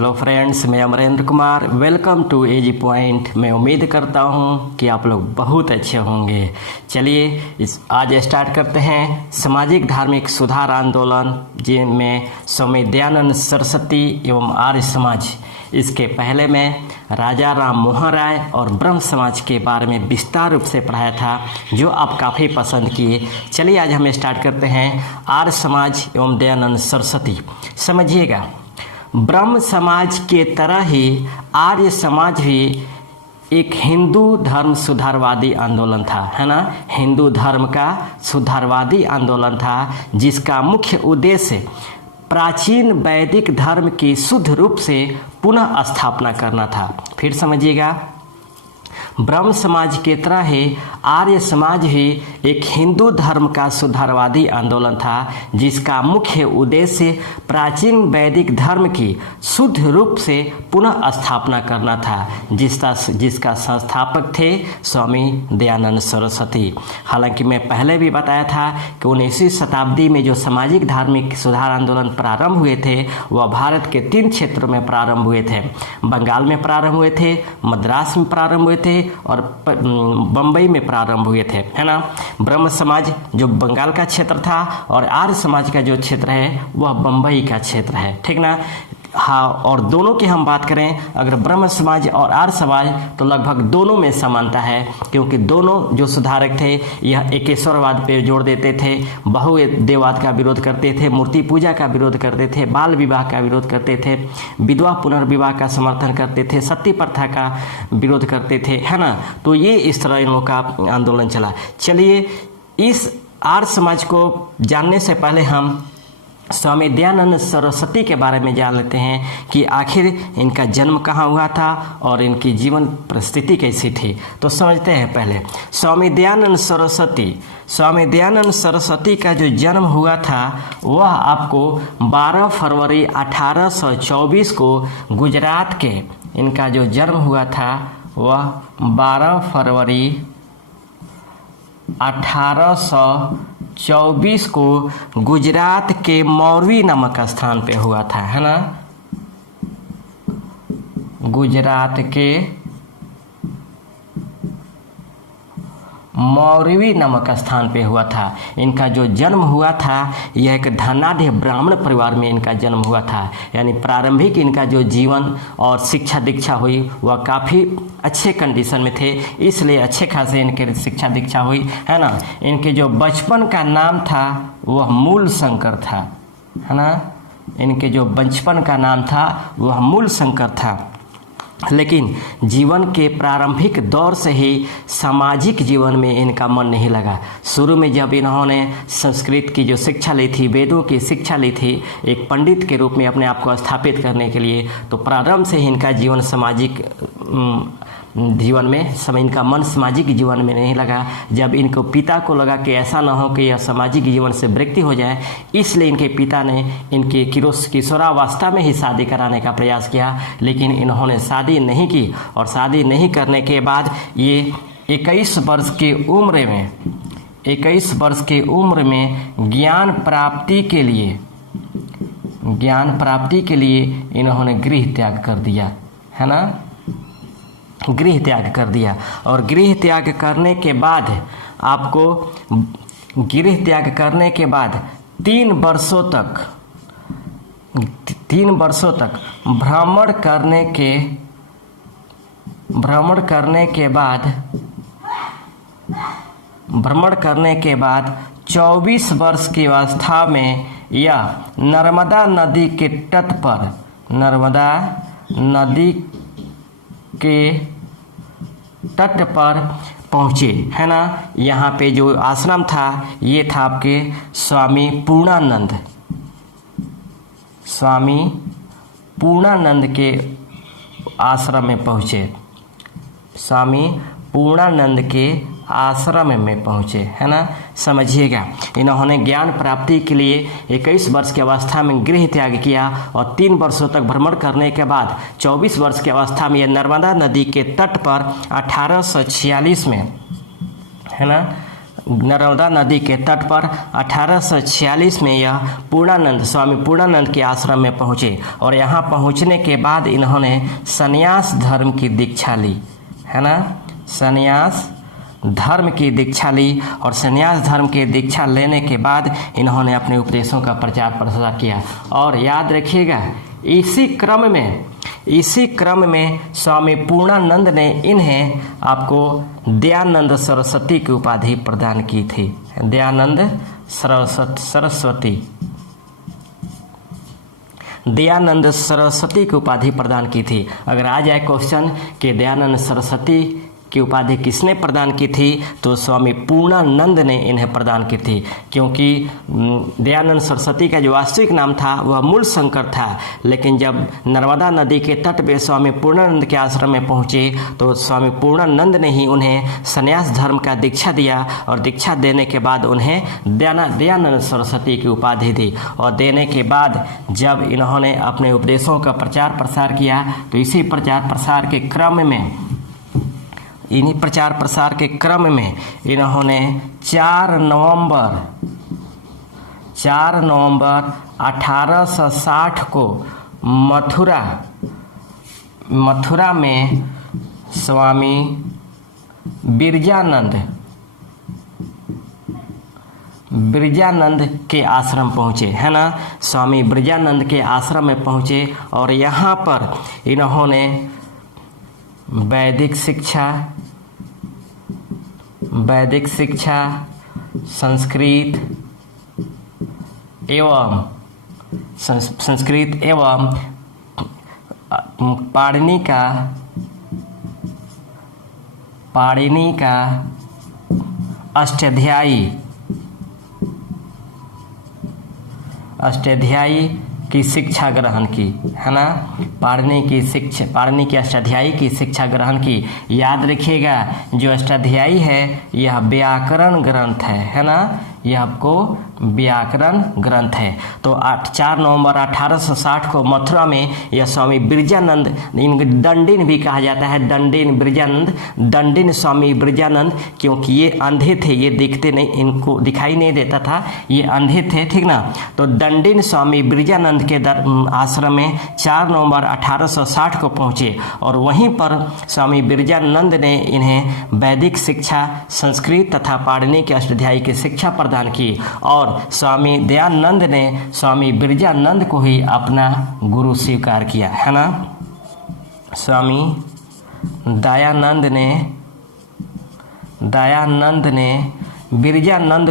Hello friends, मैं Amarendra Kumar. Welcome to AG point. मैं उम्मीद करता हूं कि आप लोग बहुत अच्छे होंगे। चलिए आज स्टार्ट करते हैं सामाजिक धार्मिक सुधार आंदोलन जिनमें स्वामी दयानंद सरस्वती एवं आर्य समाज। इसके पहले मैं राजा राम मोहन राय और ब्रह्म समाज के बारे में विस्तार रूप से पढ़ाया था, जो आप काफ़ी पसंद किए। चलिए आज हम स्टार्ट करते हैं आर्य समाज एवं दयानंद सरस्वती। समझिएगा, ब्रह्म समाज के तरह ही आर्य समाज भी एक हिंदू धर्म सुधारवादी आंदोलन था, है ना। हिंदू धर्म का सुधारवादी आंदोलन था, जिसका मुख्य उद्देश्य प्राचीन वैदिक धर्म की शुद्ध रूप से पुनः स्थापना करना था। फिर समझिएगा, ब्रह्म समाज के तरह ही आर्य समाज भी एक हिंदू धर्म का सुधारवादी आंदोलन था, जिसका मुख्य उद्देश्य प्राचीन वैदिक धर्म की शुद्ध रूप से पुनः स्थापना करना था, जिसका संस्थापक थे स्वामी दयानंद सरस्वती। हालांकि मैं पहले भी बताया था कि 19वीं शताब्दी में जो सामाजिक धार्मिक सुधार आंदोलन प्रारंभ हुए थे वह भारत के 3 क्षेत्रों में प्रारंभ हुए थे। बंगाल में प्रारंभ हुए थे, मद्रास में प्रारंभ हुए थे और बम्बई में प्रारंभ हुए थे, है ना। ब्रह्म समाज जो बंगाल का क्षेत्र था और आर्य समाज का जो क्षेत्र है वह बम्बई का क्षेत्र है, ठीक ना। हाँ, और दोनों की हम बात करें, अगर ब्रह्म समाज और आर्य समाज, तो लगभग दोनों में समानता है, क्योंकि दोनों जो सुधारक थे यह एकेश्वरवाद पे जोड़ देते थे, बहुदेववाद का विरोध करते थे, मूर्ति पूजा का विरोध करते थे, बाल विवाह का विरोध करते थे, विधवा पुनर्विवाह का समर्थन करते थे, सती प्रथा का विरोध करते थे, है ना। तो ये इस तरह इन लोगों का आंदोलन चला। चलिए इस आर्य समाज को जानने से पहले हम स्वामी दयानंद सरस्वती के बारे में जान लेते हैं कि आखिर इनका जन्म कहाँ हुआ था और इनकी जीवन परिस्थिति कैसी थी। तो समझते हैं पहले स्वामी दयानंद सरस्वती का जो जन्म हुआ था वह आपको 12 फरवरी 1824 को गुजरात के, इनका जो जन्म हुआ था वह 12 फरवरी 1824 को गुजरात के मौरवी नामक स्थान पे हुआ था, है ना। गुजरात के मौरवी नामक स्थान पे हुआ था। इनका जो जन्म हुआ था यह एक धनाढ़ ब्राह्मण परिवार में इनका जन्म हुआ था। यानी प्रारंभिक इनका जो जीवन और शिक्षा दीक्षा हुई वह काफ़ी अच्छे कंडीशन में थे, इसलिए अच्छे खासे इनके शिक्षा दीक्षा हुई, है ना। इनके जो बचपन का नाम था वह मूल शंकर था, है ना। इनके जो बचपन का नाम था वह मूल शंकर था। लेकिन जीवन के प्रारंभिक दौर से ही सामाजिक जीवन में इनका मन नहीं लगा। शुरू में जब इन्होंने संस्कृत की जो शिक्षा ली थी, वेदों की शिक्षा ली थी, एक पंडित के रूप में अपने आप को स्थापित करने के लिए, तो प्रारंभ से ही इनका जीवन सामाजिक जीवन में इनका मन सामाजिक जीवन में नहीं लगा। जब इनको पिता को लगा कि ऐसा ना हो कि यह सामाजिक जीवन से विरक्ति हो जाए, इसलिए इनके पिता ने इनके किशोरावस्था में ही शादी कराने का प्रयास किया, लेकिन इन्होंने शादी नहीं की। और शादी नहीं करने के बाद ये 21 वर्ष के उम्र में ज्ञान प्राप्ति के लिए इन्होंने गृह त्याग कर दिया, है ना। गृह त्याग कर दिया। और गृह त्याग करने के बाद 3 वर्षों तक भ्रमण करने के बाद 24 वर्ष की अवस्था में यह नर्मदा नदी के तट पर पहुँचे, है ना। यहाँ पे जो आश्रम था ये था आपके स्वामी पूर्णानंद के आश्रम में पहुँचे। स्वामी पूर्णानंद के आश्रम में पहुँचे, है ना। समझिएगा, इन्होंने ज्ञान प्राप्ति के लिए 21 वर्ष की अवस्था में गृह त्याग किया और 3 वर्षों तक भ्रमण करने के बाद 24 वर्ष की अवस्था में यह नर्मदा नदी के तट पर 1846 में, है ना, नर्मदा नदी के तट पर 1846 में यह पूर्णानंद स्वामी पूर्णानंद के आश्रम में पहुँचे और यहाँ पहुँचने के बाद इन्होंने संन्यास धर्म की दीक्षा ली, है ना, संन्यास धर्म की दीक्षा ली। और संन्यास धर्म की दीक्षा लेने के बाद इन्होंने अपने उपदेशों का प्रचार प्रसार किया। और याद रखिएगा, इसी क्रम में स्वामी पूर्णानंद ने इन्हें आपको दयानंद सरस्वती की उपाधि प्रदान की थी। दयानंद सरस्वती की उपाधि प्रदान की थी। अगर आ जाए क्वेश्चन कि दयानंद सरस्वती की उपाधि किसने प्रदान की थी, तो स्वामी पूर्णानंद ने इन्हें प्रदान की थी, क्योंकि दयानंद सरस्वती का जो वास्तविक नाम था वह मूल शंकर था। लेकिन जब नर्मदा नदी के तट पे स्वामी पूर्णानंद के आश्रम में पहुँचे तो स्वामी पूर्णानंद ने ही उन्हें संन्यास धर्म का दीक्षा दिया और दीक्षा देने के बाद उन्हें दयानंद सरस्वती की उपाधि दी। और देने के बाद जब इन्होंने अपने उपदेशों का प्रचार प्रसार किया तो इन्हीं प्रचार प्रसार के क्रम में इन्होंने 4 नवंबर 1860 को मथुरा में स्वामी बिरजानंद के आश्रम पहुँचे, है ना। स्वामी बिरजानंद के आश्रम में पहुँचे और यहाँ पर इन्होंने वैदिक शिक्षा, संस्कृत एवं पाणिनि का अष्टाध्यायी की शिक्षा ग्रहण की, है ना। पाणिनि की अष्टाध्यायी की शिक्षा ग्रहण की। याद रखिएगा, जो अष्टाध्यायी है यह व्याकरण ग्रंथ है ना, यह आपको व्याकरण ग्रंथ है। तो 4 नवंबर 1860 को मथुरा में यह स्वामी बिरजानंद, इनको दंडिन भी कहा जाता है, दंडिन स्वामी बिरजानंद, क्योंकि ये अंधे थे, ये दिखते नहीं, इनको दिखाई नहीं देता था, ये अंधे थे, ठीक ना। तो दंडिन स्वामी बिरजानंद के आश्रम में 4 नवंबर 1860 को पहुँचे और वहीं पर स्वामी बिरजानंद ने इन्हें वैदिक शिक्षा, संस्कृत तथा पाणिनि के अष्टाध्यायी की शिक्षा प्रदान की। और स्वामी दयानंद ने स्वामी बिरजानंद को ही अपना गुरु स्वीकार किया, है ना। स्वामी दयानंद ने बिरजानंद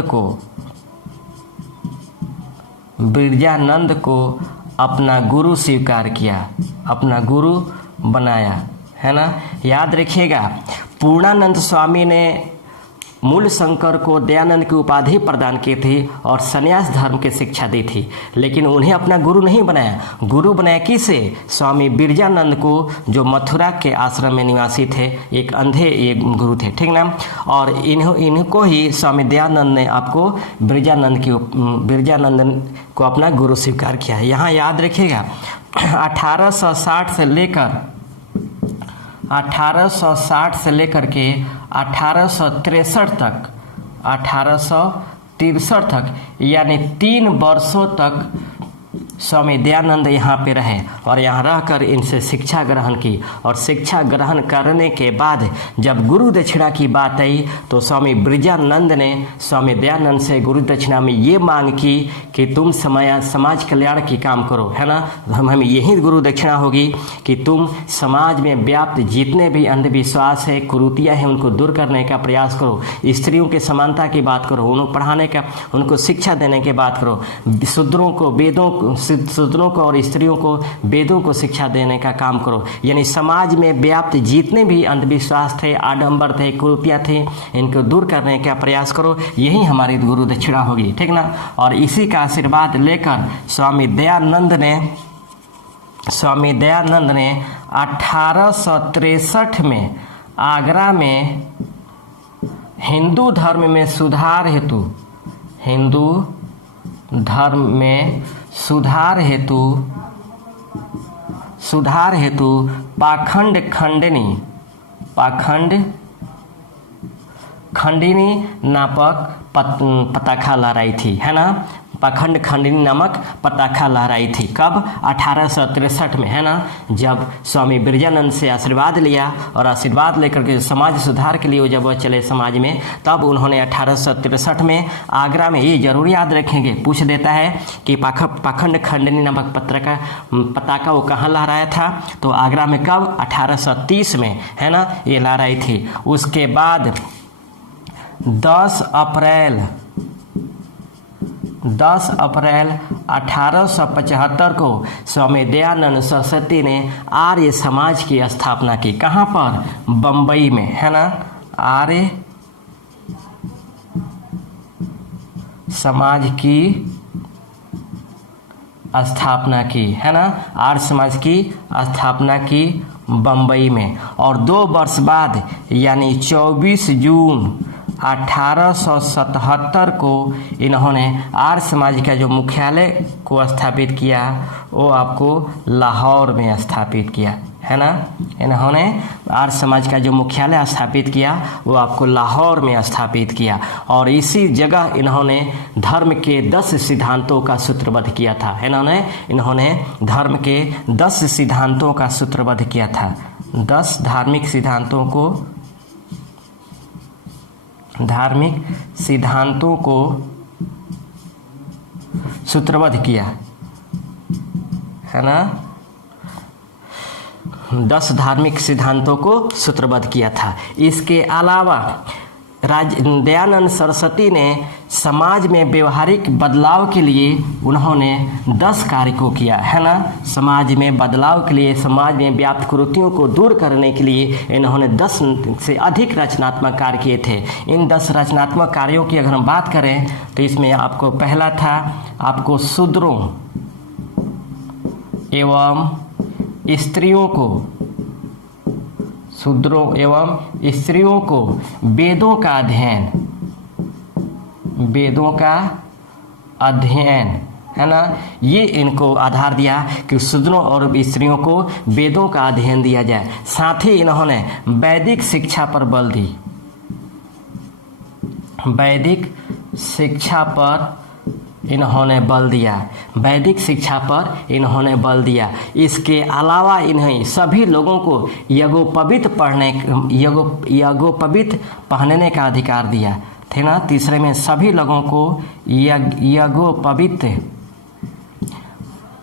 को अपना गुरु स्वीकार किया, अपना गुरु बनाया, है ना। याद रखिएगा, पूर्णानंद स्वामी ने मूल शंकर को दयानंद की उपाधि प्रदान की थी और संन्यास धर्म की शिक्षा दी थी, लेकिन उन्हें अपना गुरु नहीं बनाया। गुरु बनाया किसे? स्वामी बिरजानंद को, जो मथुरा के आश्रम में निवासी थे, एक अंधे एक गुरु थे, ठीक ना। और इनको ही स्वामी दयानंद ने आपको बिरजानंद को अपना गुरु स्वीकार किया है। यहाँ याद रखिएगा, 1860 से लेकर के 1863 तक यानी 3 वर्षों तक स्वामी दयानंद यहाँ पे रहे और यहाँ रहकर इनसे शिक्षा ग्रहण की। और शिक्षा ग्रहण करने के बाद जब गुरु दक्षिणा की बात आई तो स्वामी बिरजानंद ने स्वामी दयानंद से गुरु दक्षिणा में ये मांग की कि तुम समाज कल्याण की काम करो, है ना। हमें यही गुरु दक्षिणा होगी कि तुम समाज में व्याप्त जितने भी अंधविश्वास है, कुरीतियाँ हैं, उनको दूर करने का प्रयास करो। स्त्रियों के समानता की बात करो, उनको पढ़ाने का, उनको शिक्षा देने की बात करो। शूद्रों को और स्त्रियों को वेदों को शिक्षा देने का काम करो। यानी समाज में व्याप्त जितने भी अंधविश्वास थे, आडंबर थे, कुरीतियाँ थी, इनको दूर करने का प्रयास करो। यही हमारी गुरु दक्षिणा होगी, ठीक ना। और इसी का आशीर्वाद लेकर स्वामी दयानंद ने 1863 में आगरा में हिंदू धर्म में सुधार हेतु खंडिनी नामक पताका लहराई थी, है ना। पाखंड खंडिनी नामक पताका लहराई थी। कब? 1863 में, है ना, जब स्वामी बिरजानंद से आशीर्वाद लिया और आशीर्वाद लेकर के समाज सुधार के लिए जब वह चले समाज में, तब उन्होंने 1863 में आगरा में, ये जरूर याद रखेंगे, पूछ देता है कि पाखंड खंडिनी नामक पताका वो कहाँ लहराया था, तो आगरा में। कब? 1830 में, है ना, ये लहराई थी। उसके बाद 10 अप्रैल 1875 को स्वामी दयानंद सरस्वती ने आर्य समाज की स्थापना की। कहाँ पर? बम्बई में, है ना, आर्य समाज की स्थापना की, है ना, आर्य समाज की स्थापना की बम्बई में। और 2 वर्ष बाद यानी 24 जून 1877 को इन्होंने आर्य समाज का जो मुख्यालय को स्थापित किया, वो आपको लाहौर में स्थापित किया, है ना। इन्होंने आर्य समाज का जो मुख्यालय स्थापित किया, वो आपको लाहौर में स्थापित किया। और इसी जगह इन्होंने धर्म के 10 सिद्धांतों का सूत्रबद्ध किया था। इन्होंने धर्म के 10 सिद्धांतों का सूत्रबद्ध किया था। 10 धार्मिक सिद्धांतों को सूत्रबद्ध किया, है ना। 10 धार्मिक सिद्धांतों को सूत्रबद्ध किया था। इसके अलावा दयानंद सरस्वती ने समाज में व्यवहारिक बदलाव के लिए उन्होंने 10 कार्य को किया, है ना। समाज में बदलाव के लिए, समाज में व्याप्त कुरीतियों को दूर करने के लिए इन्होंने 10 से अधिक रचनात्मक कार्य किए थे। इन 10 रचनात्मक कार्यों की अगर हम बात करें तो इसमें आपको पहला था, आपको शूद्रों एवं स्त्रियों को वेदों का अध्ययन, है ना, ये इनको आधार दिया कि शूद्रों और स्त्रियों को वेदों का अध्ययन दिया जाए। साथ ही इन्होंने वैदिक शिक्षा पर इन्होंने बल दिया। इसके अलावा इन्हें सभी लोगों को यज्ञोपवीत पहनने का अधिकार दिया, थे ना। तीसरे में सभी लोगों को यज्ञोपवीत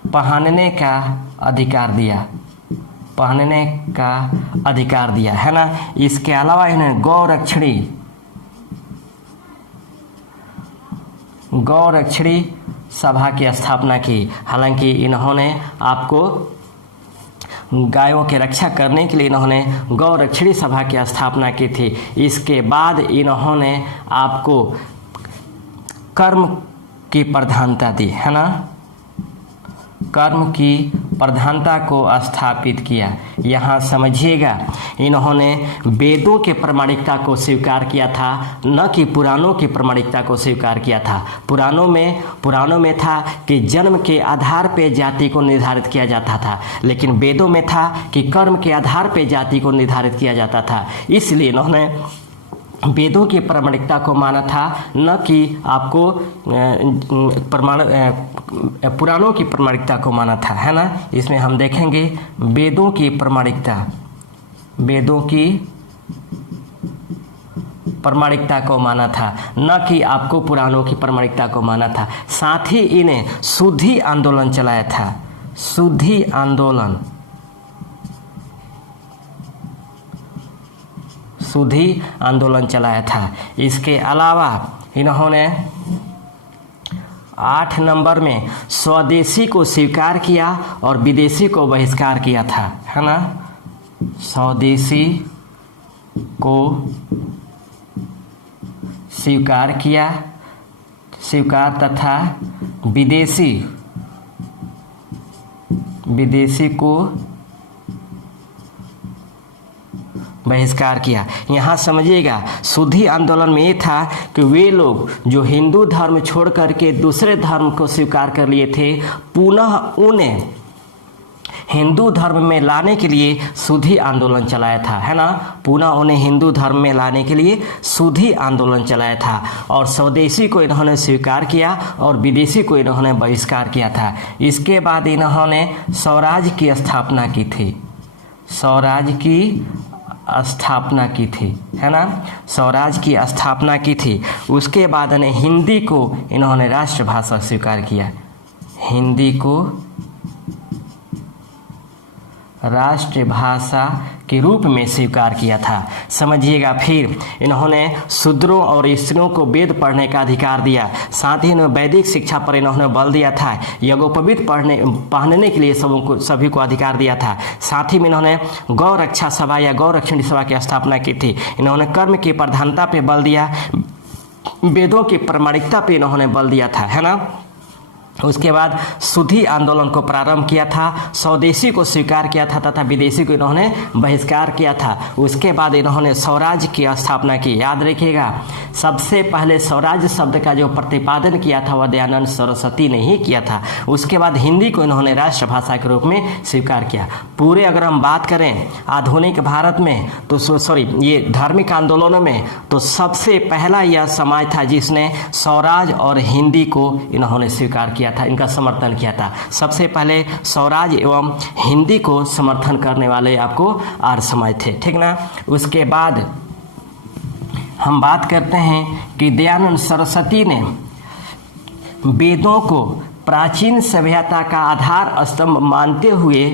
पहनने का अधिकार दिया, है ना। इसके अलावा इन्हें गौरक्षणी सभा की स्थापना की। हालांकि इन्होंने आपको गायों की रक्षा करने के लिए इन्होंने गौरक्षणी सभा की स्थापना की थी। इसके बाद इन्होंने आपको कर्म की प्रधानता दी, है ना, कर्म की प्रधानता को स्थापित किया। यहाँ समझिएगा, इन्होंने वेदों के प्रामाणिकता को स्वीकार किया था, न कि पुराणों की प्रामाणिकता को स्वीकार किया था। पुराणों में था कि जन्म के आधार पे जाति को निर्धारित किया जाता था, लेकिन वेदों में था कि कर्म के आधार पे जाति को निर्धारित किया जाता था। इसलिए इन्होंने वेदों की प्रामाणिकता को माना था, न कि आपको पुराणों की प्रामाणिकता को माना था, है ना। इसमें हम देखेंगे वेदों की प्रामाणिकता को माना था, न कि आपको पुराणों की प्रामाणिकता को माना था। साथ ही इन्हें शुद्धि आंदोलन चलाया था, शुद्धि आंदोलन चलाया था। इसके अलावा इन्होंने 8 नंबर में स्वदेशी को स्वीकार किया और विदेशी को बहिष्कार किया था, है ना। स्वदेशी को स्वीकार तथा विदेशी को बहिष्कार किया। यहाँ समझिएगा, शुद्धि आंदोलन में ये था कि वे लोग जो हिंदू धर्म छोड़ करके दूसरे धर्म को स्वीकार कर लिए थे, पुनः उन्हें हिंदू धर्म में लाने के लिए शुद्धि आंदोलन चलाया था, है ना। पुनः उन्हें हिंदू धर्म में लाने के लिए शुद्धि आंदोलन चलाया था और स्वदेशी को इन्होंने स्वीकार किया और विदेशी को इन्होंने बहिष्कार किया था। इसके बाद इन्होंने स्वराज की स्थापना की थी, स्वराज की स्थापना की थी, है ना, स्वराज की स्थापना की थी। उसके बाद इन्हें हिंदी को इन्होंने राष्ट्रभाषा स्वीकार किया, हिंदी को राष्ट्रभाषा के रूप में स्वीकार किया था। समझिएगा, फिर इन्होंने शूद्रों और स्त्रियों को वेद पढ़ने का अधिकार दिया, साथ ही इन्होंने वैदिक शिक्षा पर इन्होंने बल दिया था, यज्ञोपवीत पहनने के लिए सभी को अधिकार दिया था। साथ ही में इन्होंने गौ रक्षा सभा या गौ रक्षणी सभा की स्थापना की थी। इन्होंने कर्म की प्रधानता पे बल दिया, वेदों की प्रामाणिकता पे इन्होंने बल दिया था, है ना। उसके बाद शुद्धि आंदोलन को प्रारंभ किया था, स्वदेशी को स्वीकार किया था तथा विदेशी को इन्होंने बहिष्कार किया था। उसके बाद इन्होंने स्वराज की स्थापना की। याद रखिएगा, सबसे पहले स्वराज शब्द का जो प्रतिपादन किया था वह दयानंद सरस्वती ने ही किया था। उसके बाद हिंदी को इन्होंने राष्ट्रभाषा के रूप में स्वीकार किया। पूरे अगर हम बात करें आधुनिक भारत में तो ये धार्मिक आंदोलनों में तो सबसे पहला यह समाज था जिसने स्वराज और हिंदी को इन्होंने स्वीकार किया था, इनका समर्थन किया था। सबसे पहले स्वराज एवं हिंदी को समर्थन करने वाले आपको आर्य समाज थे, ठीक ना। उसके बाद हम बात करते हैं कि दयानंद सरस्वती ने वेदों को प्राचीन सभ्यता का आधार स्तंभ मानते हुए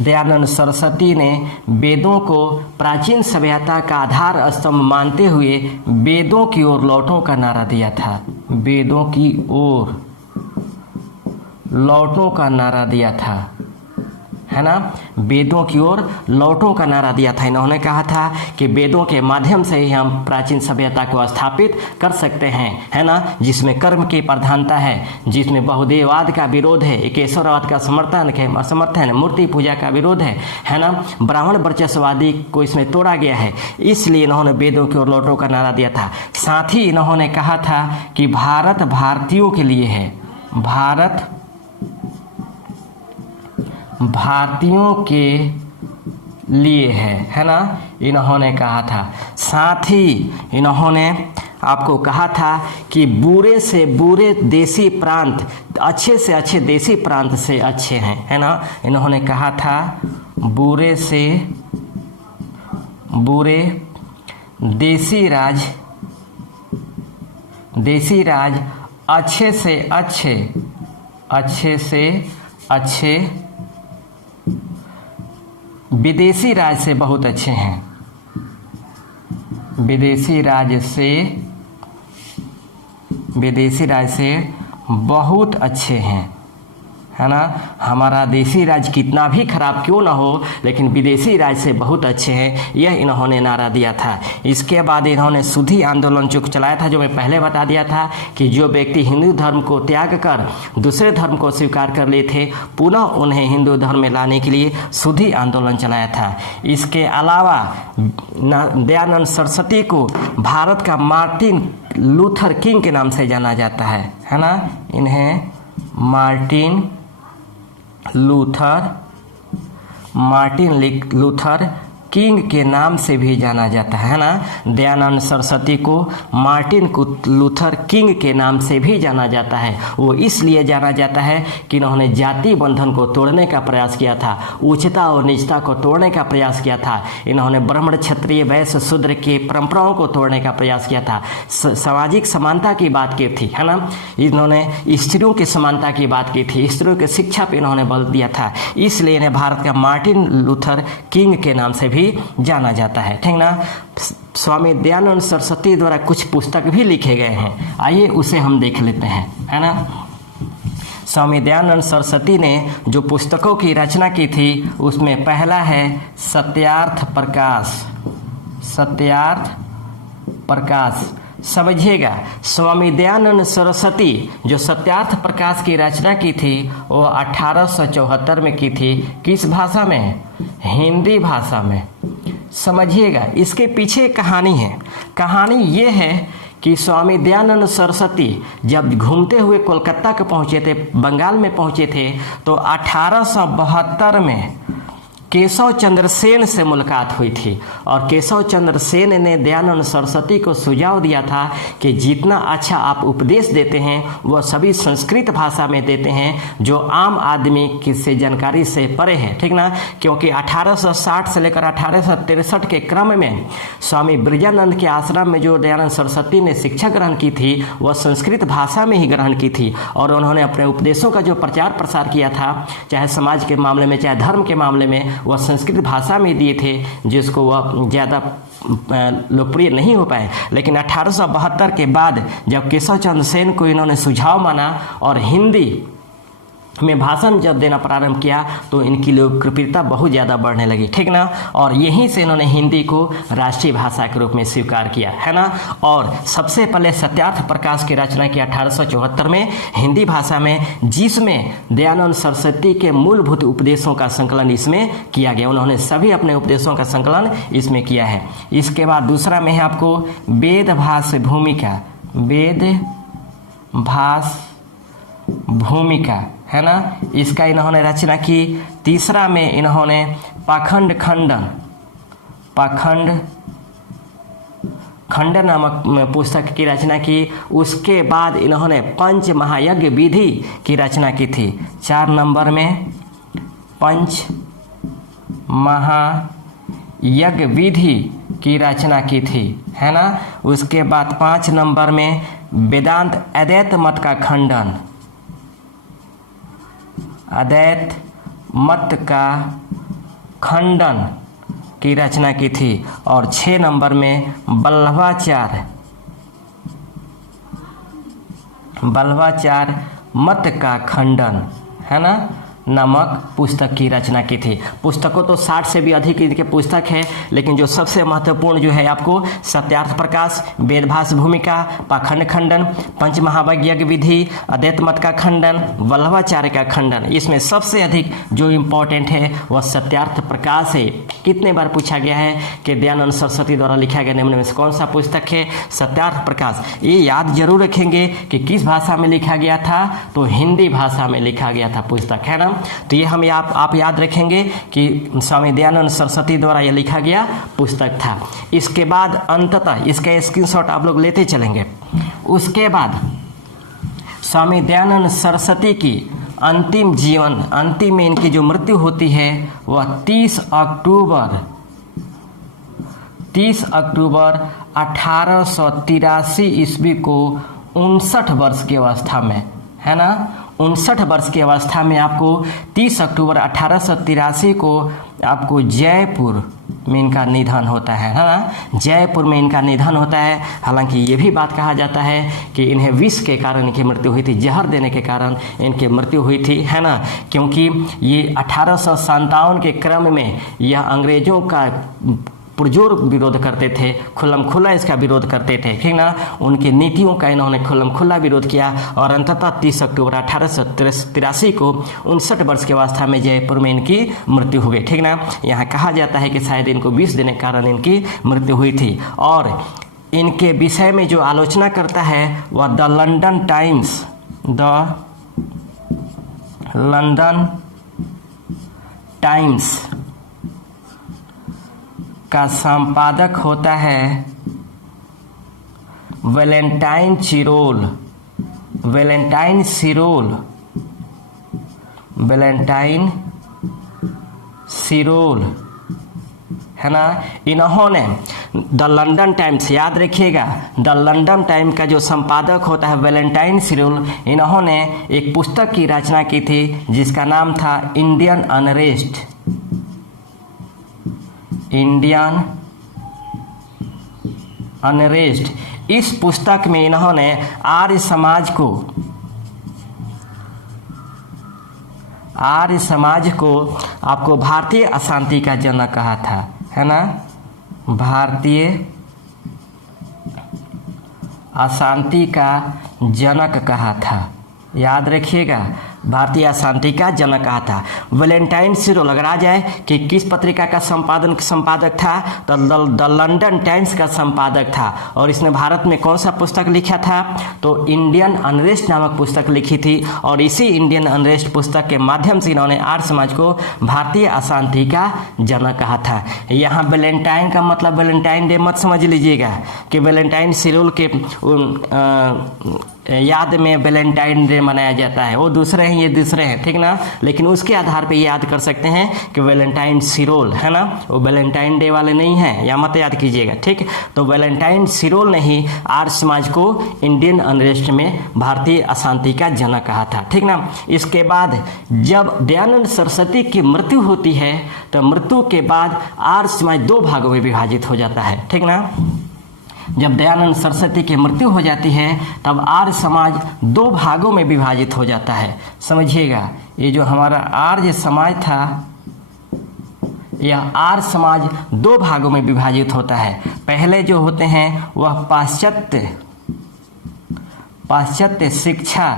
दयानंद सरस्वती ने वेदों को प्राचीन सभ्यता का आधार स्तंभ मानते हुए वेदों की ओर लौटों का नारा दिया था, वेदों की ओर लौटों का नारा दिया था, है ना, वेदों की ओर लौटों का नारा दिया था। इन्होंने कहा था कि वेदों के माध्यम से ही हम प्राचीन सभ्यता को स्थापित कर सकते हैं, है ना, जिसमें कर्म की प्रधानता है, जिसमें बहुदेववाद का विरोध है, एकेश्वरवाद का समर्थन है, मूर्ति पूजा का विरोध है ना, ब्राह्मण वर्चस्ववादी को इसमें तोड़ा गया है। इसलिए इन्होंने वेदों की ओर लौटों का नारा दिया था। साथ ही इन्होंने कहा था कि भारत भारतीयों के लिए है, भारत भारतीयों के लिए है ना, इन्होंने कहा था। साथ ही इन्होंने आपको कहा था कि बुरे से बुरे देसी प्रांत अच्छे से अच्छे देसी प्रांत से अच्छे हैं, है ना। इन्होंने कहा था बुरे से बुरे देसी राज अच्छे से अच्छे विदेशी राज से बहुत अच्छे हैं, विदेशी राज से बहुत अच्छे हैं, है ना। हमारा देसी राज कितना भी खराब क्यों ना हो लेकिन विदेशी राज से बहुत अच्छे हैं, यह इन्होंने नारा दिया था। इसके बाद इन्होंने शुद्धि आंदोलन जो चलाया था, जो मैं पहले बता दिया था कि जो व्यक्ति हिंदू धर्म को त्याग कर दूसरे धर्म को स्वीकार कर लिए थे पुनः उन्हें हिंदू धर्म में लाने के लिए शुद्धि आंदोलन चलाया था। इसके अलावा दयानंद सरस्वती को भारत का मार्टिन लूथर किंग के नाम से जाना जाता है ना। इन्हें मार्टिन लूथर किंग के नाम से भी जाना जाता है ना। दयानंद सरस्वती को मार्टिन लूथर किंग के नाम से भी जाना जाता है। वो इसलिए जाना जाता है कि इन्होंने जाति बंधन को तोड़ने का प्रयास किया था, उच्चता और नीचता को तोड़ने का प्रयास किया था। इन्होंने ब्राह्मण क्षत्रिय वैश्य शूद्र की परंपराओं को तोड़ने का प्रयास किया था, सामाजिक समानता की बात की थी, है ना। इन्होंने स्त्रियों की समानता की बात की थी, स्त्रियों की शिक्षा पर इन्होंने बल दिया था। इसलिए इन्हें भारत का मार्टिन लूथर किंग के नाम से भी जाना जाता है, ठीक ना। स्वामी दयानंद सरस्वती द्वारा कुछ पुस्तक भी लिखे गए हैं, आइए उसे हम देख लेते हैं, है ना। स्वामी दयानंद सरस्वती ने जो पुस्तकों की रचना की थी उसमें पहला है सत्यार्थ प्रकाश। समझिएगा, स्वामी दयानंद सरस्वती जो सत्यार्थ प्रकाश की रचना की थी वो 1874 में की थी। किस भाषा में? हिंदी भाषा में। समझिएगा, इसके पीछे कहानी है। कहानी ये है कि स्वामी दयानंद सरस्वती जब घूमते हुए कोलकाता के पहुँचे थे, बंगाल में पहुँचे थे, तो 1872 में केशव चंद्र सेन से मुलाकात हुई थी और केशव चंद्र सेन ने दयानंद सरस्वती को सुझाव दिया था कि जितना अच्छा आप उपदेश देते हैं वह सभी संस्कृत भाषा में देते हैं, जो आम आदमी किससे जानकारी से परे है, ठीक ना। क्योंकि 1860 से लेकर 1863 के क्रम में स्वामी ब्रजानंद के आश्रम में जो दयानंद सरस्वती ने शिक्षा ग्रहण की थी वह संस्कृत भाषा में ही ग्रहण की थी और उन्होंने अपने उपदेशों का जो प्रचार प्रसार किया था, चाहे समाज के मामले में चाहे धर्म के मामले में, वह संस्कृत भाषा में दिए थे, जिसको वह ज़्यादा लोकप्रिय नहीं हो पाए। लेकिन 1872 के बाद जब केशव चंद्र सेन को इन्होंने सुझाव माना और हिंदी में भाषण जब देना प्रारंभ किया तो इनकी लोकप्रियता बहुत ज़्यादा बढ़ने लगी, ठीक ना। और यहीं से इन्होंने हिंदी को राष्ट्रीय भाषा के रूप में स्वीकार किया, है ना। और सबसे पहले सत्यार्थ प्रकाश की रचना की 1874 में हिंदी भाषा में, जिसमें दयानंद सरस्वती के मूलभूत उपदेशों का संकलन इसमें किया गया। उन्होंने सभी अपने उपदेशों का संकलन इसमें किया है। इसके बाद दूसरा में है आपको वेद भाष भूमिका, वेद भाष भूमिका, है ना, इसका इन्होंने रचना की। तीसरा में इन्होंने पाखंड खंडन, पाखंड खंडन नामक पुस्तक की रचना की। उसके बाद इन्होंने पंच महायज्ञ विधि की रचना की थी। 4 नंबर में पंच महायज्ञ विधि की रचना की थी, है ना। उसके बाद 5 नंबर में वेदांत अद्वैत मत का खंडन, अद्वैत मत का खंडन की रचना की थी। और 6 नंबर में बल्लभाचार मत का खंडन, है ना, नामक पुस्तक की रचना की थी। पुस्तकों तो 60 से भी अधिक इनके पुस्तक है, लेकिन जो सबसे महत्वपूर्ण जो है आपको सत्यार्थ प्रकाश, वेदभाष भूमिका, पाखंड खंडन, पंच महायज्ञ विधि, अद्वैत मत का खंडन, वल्लभाचार्य का खंडन, इसमें सबसे अधिक जो इम्पोर्टेंट है वह सत्यार्थ प्रकाश है। कितने बार पूछा गया है कि दयानंद सरस्वती द्वारा लिखा गया निम्न में से कौन सा पुस्तक है? सत्यार्थ प्रकाश। ये याद जरूर रखेंगे कि किस भाषा में लिखा गया था, तो हिंदी भाषा में लिखा गया था पुस्तक, है ना। तो ये हम आप याद रखेंगे कि स्वामी दयानंद सरस्वती द्वारा यह लिखा गया पुस्तक था। इसके बाद अंततः इसका स्क्रीनशॉट आप लोग लेते चलेंगे। उसके बाद स्वामी दयानंद सरस्वती की अंतिम में इनकी जो मृत्यु होती है वह 30 अक्टूबर 1883 ईस्वी को 59 वर्ष की अवस्था में, है ना, 59 वर्ष की अवस्था में आपको 30 अक्टूबर 1883 को आपको जयपुर में इनका निधन होता है ना। जयपुर में इनका निधन होता है। हालांकि ये भी बात कहा जाता है कि इन्हें विष के कारण इनकी मृत्यु हुई थी, जहर देने के कारण इनकी मृत्यु हुई थी, है ना। क्योंकि ये 1857 के क्रम में यह अंग्रेजों का पुरजोर विरोध करते थे, खुल्लम खुल्ला इसका विरोध करते थे, ठीक ना। उनकी नीतियों का इन्होंने खुल्लम खुल्ला विरोध किया और अंततः 30 अक्टूबर 1883 को 59 वर्ष की अवस्था में जयपुर में इनकी मृत्यु हो गई, ठीक ना। यहाँ कहा जाता है कि शायद इनको विष देने के कारण इनकी मृत्यु हुई थी। और इनके विषय में जो आलोचना करता है वह द लंदन टाइम्स का संपादक होता है वैलेंटाइन सिरोल, है ना। इन्होंने द लंदन टाइम्स, याद रखिएगा, द लंदन टाइम का जो संपादक होता है वैलेंटाइन सिरोल, इन्होंने एक पुस्तक की रचना की थी जिसका नाम था इंडियन अनरेस्ट। इस पुस्तक में इन्होंने आर्य समाज को आपको भारतीय अशांति का जनक कहा था, है ना, भारतीय अशांति का जनक कहा था। याद रखिएगा, भारतीय अशांति का जनक कहा था। वैलेंटाइन सिरोल अगर आ जाए कि किस पत्रिका का संपादक था, तो द लंदन टाइम्स का संपादक था। और इसने भारत में कौन सा पुस्तक लिखा था, तो इंडियन अनरेस्ट नामक पुस्तक लिखी थी। और इसी इंडियन अनरेस्ट पुस्तक के माध्यम से इन्होंने आर्य समाज को भारतीय अशांति का जनक कहा था। यहाँ वैलेंटाइन का मतलब वैलेंटाइन डे मत समझ लीजिएगा कि वैलेंटाइन सिरोल के याद में वैलेंटाइन डे मनाया जाता है, वो दूसरे हैं, ये दूसरे हैं, ठीक ना। लेकिन उसके आधार पे ये याद कर सकते हैं कि वैलेंटाइन सिरोल है ना, वो वैलेंटाइन डे वाले नहीं हैं, या मत याद कीजिएगा, ठीक। तो वैलेंटाइन सिरोल ने ही आर्य समाज को इंडियन अनरेस्ट में भारतीय अशांति का जनक कहा था, ठीक ना। इसके बाद जब दयानंद सरस्वती की मृत्यु होती है तो मृत्यु के बाद आर्य समाज दो भागों में विभाजित हो जाता है, ठीक ना। जब दयानंद सरस्वती की मृत्यु हो जाती है तब आर्य समाज दो भागों में विभाजित हो जाता है। समझिएगा, ये जो हमारा आर्य समाज था, यह आर्य समाज दो भागों में विभाजित होता है। पहले जो होते हैं वह पाश्चात्य शिक्षा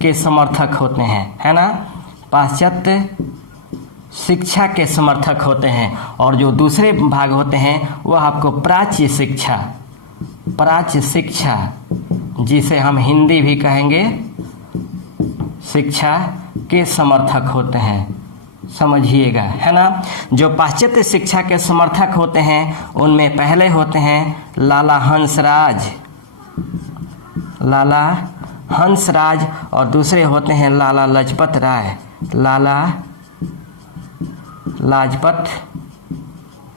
के समर्थक होते हैं, है ना, पाश्चात्य शिक्षा के समर्थक होते हैं। और जो दूसरे भाग होते हैं वह आपको प्राच्य शिक्षा, जिसे हम हिंदी भी कहेंगे, शिक्षा के समर्थक होते हैं। समझिएगा, है ना। जो पाश्चात्य शिक्षा के समर्थक होते हैं उनमें पहले होते हैं लाला हंसराज और दूसरे होते हैं लाला लाजपत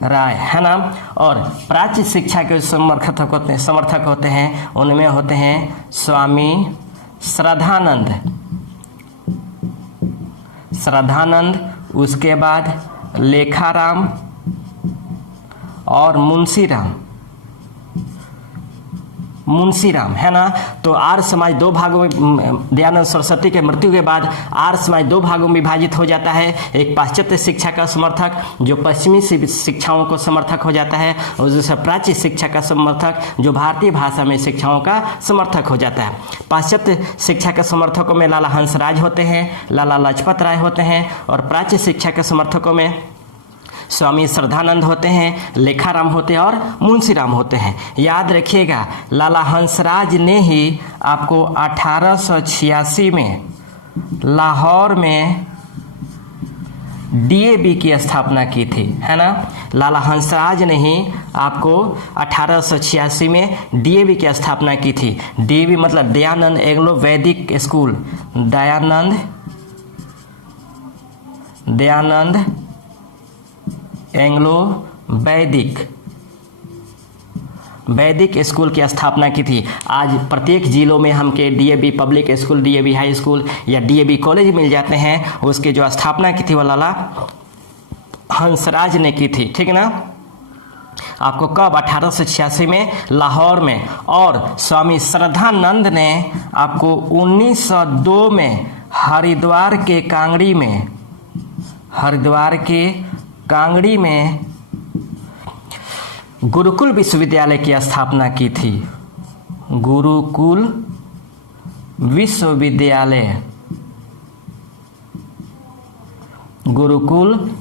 राय, है ना। और प्राच्य शिक्षा के समर्थक होते हैं उनमें होते हैं स्वामी श्रद्धानंद, उसके बाद लेखाराम और मुंशीराम, है ना। तो आर्य समाज दो भागों में, दयानंद सरस्वती के मृत्यु के बाद आर्य समाज दो भागों में विभाजित हो जाता है। एक पाश्चात्य शिक्षा का समर्थक जो पश्चिमी शिक्षाओं को समर्थक हो जाता है, और दूसरा प्राच्य शिक्षा का समर्थक जो भारतीय भाषा में शिक्षाओं का समर्थक हो जाता है। पाश्चात्य शिक्षा के समर्थकों में लाला हंसराज होते हैं, लाला लाजपत राय होते हैं, और प्राच्य शिक्षा के समर्थकों में स्वामी श्रद्धानंद होते हैं, लेखाराम होते हैं और मुंशीराम होते हैं। याद रखिएगा, लाला हंसराज ने ही आपको 1886 में लाहौर में डीएवी की स्थापना की थी, है ना। लाला हंसराज ने ही आपको 1886 में डीएवी की स्थापना की थी। डीएवी मतलब दयानंद एंग्लो वैदिक स्कूल, दयानंद एंग्लो वैदिक स्कूल की स्थापना की थी। आज प्रत्येक जिलों में हमके DAV public school, DAV high school या डीएवी कॉलेज मिल जाते हैं। उसके जो स्थापना की थी वो लाला हंसराज ने की थी, ठीक ना। आपको कब? 1886 में लाहौर में। और स्वामी श्रद्धानंद ने आपको 1902 में हरिद्वार के कांगड़ी में गुरुकुल विश्वविद्यालय की स्थापना की थी। गुरुकुल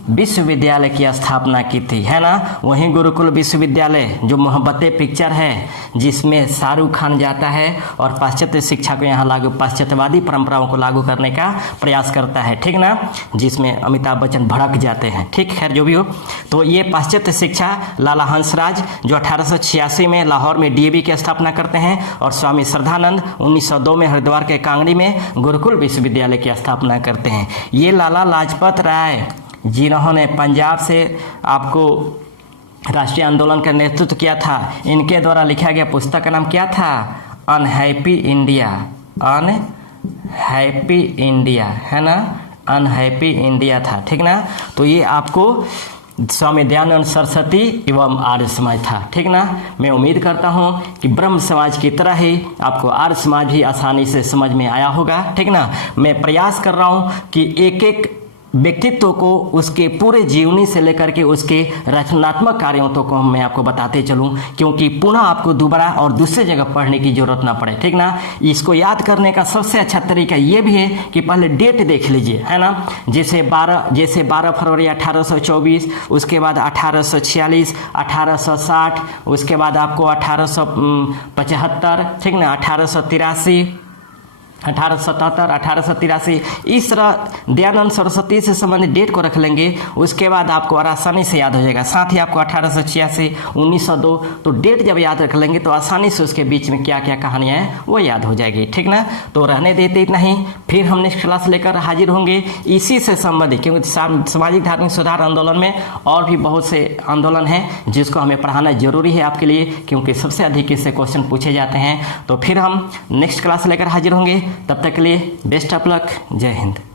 विश्वविद्यालय की स्थापना की थी, है ना। वहीं गुरुकुल विश्वविद्यालय जो मोहब्बतें पिक्चर है जिसमें शाहरुख खान जाता है और पाश्चात्य शिक्षा को यहाँ लागू, पाश्चात्यवादी परंपराओं को लागू करने का प्रयास करता है, ठीक ना, जिसमें अमिताभ बच्चन भड़क जाते हैं, ठीक। खैर जो भी हो, तो ये पाश्चात्य शिक्षा लाला हंसराज जो 1886 में लाहौर में डीएवी की स्थापना करते हैं, और स्वामी श्रद्धानंद 1902 में हरिद्वार के कांगड़ी में गुरुकुल विश्वविद्यालय की स्थापना करते हैं। ये लाला लाजपत राय जिन्होंने पंजाब से आपको राष्ट्रीय आंदोलन का नेतृत्व किया था, इनके द्वारा लिखा गया पुस्तक का नाम क्या था? अनहैप्पी इंडिया, है ना, अनहैप्पी इंडिया था, ठीक ना। तो ये आपको स्वामी दयानंद सरस्वती एवं आर्य समाज था, ठीक ना। मैं उम्मीद करता हूँ कि ब्रह्म समाज की तरह ही आपको आर्य समाज भी आसानी से समझ में आया होगा, ठीक ना। मैं प्रयास कर रहा हूँ कि एक एक व्यक्तित्व को, उसके पूरे जीवनी से लेकर के उसके रचनात्मक कार्यों तो को मैं आपको बताते चलूं, क्योंकि पुनः आपको दोबारा और दूसरे जगह पढ़ने की जरूरत ना पड़े, ठीक ना। इसको याद करने का सबसे अच्छा तरीका ये भी है कि पहले डेट देख लीजिए, है ना। जैसे 12 फरवरी 1824, उसके बाद 1846, 1860, उसके बाद आपको 1875, ठीक ना, 1883, 1877, 1883, इस तरह दयानंद सरस्वती से संबंधित डेट को रख लेंगे, उसके बाद आपको आसानी से याद हो जाएगा। साथ ही आपको 1886, 1902, तो डेट जब याद रख लेंगे तो आसानी से उसके बीच में क्या क्या कहानियां हैं वो याद हो जाएगी, ठीक ना। तो रहने देते इतना ही, फिर हम नेक्स्ट क्लास लेकर हाजिर होंगे इसी से संबंधित, क्योंकि सामाजिक धार्मिक सुधार आंदोलन में और भी बहुत से आंदोलन हैं जिसको हमें पढ़ाना जरूरी है आपके लिए, क्योंकि सबसे अधिक इससे क्वेश्चन पूछे जाते हैं। तो फिर हम नेक्स्ट क्लास लेकर हाजिर होंगे, तब तक के लिए बेस्ट ऑफ लक, जय हिंद।